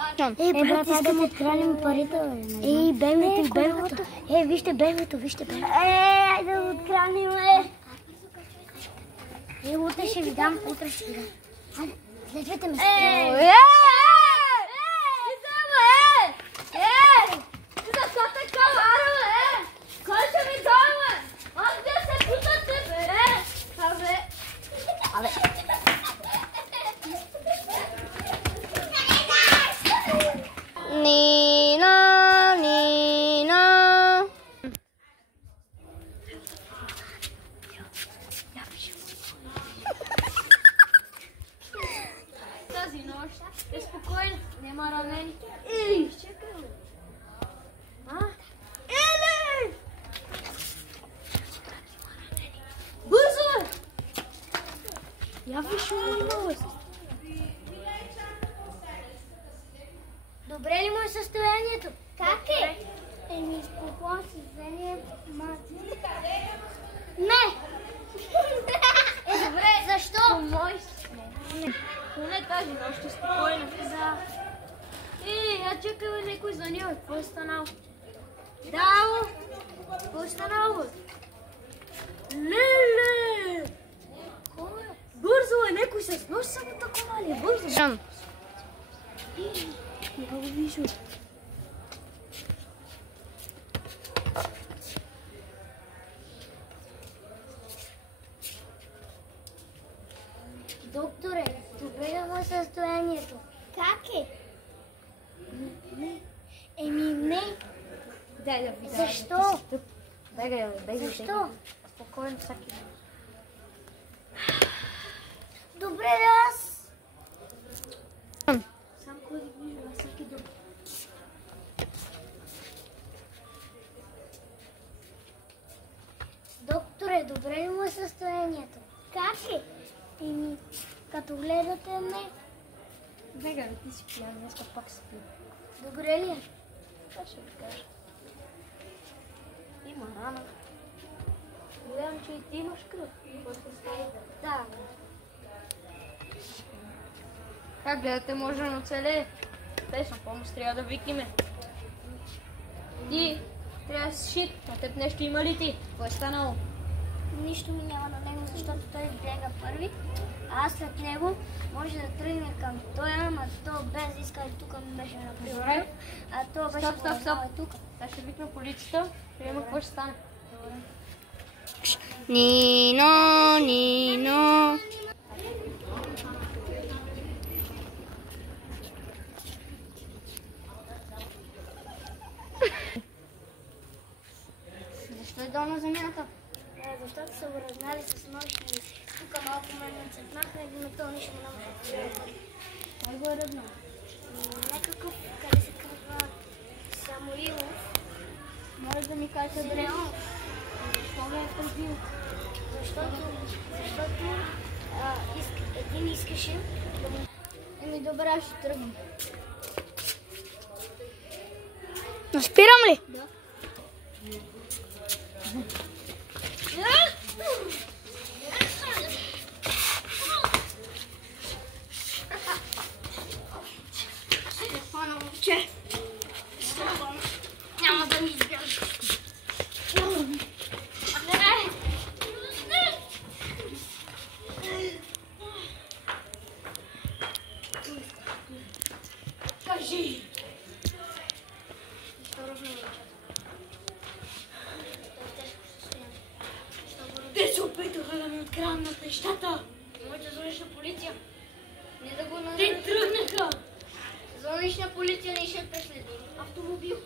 Брат, да му откраднем парите, бе. Ей, бебето. Вижте бебето. Айде да го откраднем, утре ще ви дам, Айде, следвайте ме. Тази нощ е спокойна, нема ранени. Чакай, бе. Еле! Бързо, бе! Я виж много. Добре ли му е състоянието? Как е? Спокойно си вземе мати. Не! Добре, защо? Поне тази нощ е спокойна. Да. Я чакай, бе, някой звъни, бе. Какво е станало? Дао! Какво е станало, бе? Леле! Бързо, бе, някой се сноси само такова ли? Бързо! Не го виждам. Докторе, добре ли му е състоянието? Как е? Не. Дай да видя. Защо? Бегай. Защо? Спокойно, всеки. Добре, аз. Сам кой да вижда, всеки дом. Докторе, добре ли му е състоянието? Как е? Като гледате ме, Бегай, ти си пиян, днеска пак си пия. добре ли е? Това ще ви кажа. Има рана. Гледам, че и ти имаш кръв. Да. Как гледате, може да оцелее? Спешна помощ трябва да викиме. Ти трябва да си шит. На теб нещо има ли ти? Какво е станало? Нищо ми няма на него, защото той избяга първи. А аз след него може да тръгне към той, ама то без да иска и тук ми беше направил. А то беше Стоп. тук. Сега ще викна полицията. Ще видим какво ще стане. Нино. Защо е долу на земята? Защото са го разнали с нож и тук малко ме цепнаха и на то нищо не може. Кой го е ръднал? Някакъв, къде се казва Самуилов. Може да ми кажете дали защо ме е пребил? Защото един искаше да му... Добре, аз ще тръгвам. Спирам ли? Да. Няма да ми избягаш. Кажи! Те се опитаха да ми откраднат нещата. Може да звъниш на полиция. Не да го Те тръгнаха. Звъниш на полиция, не ще преследим. Автомобил.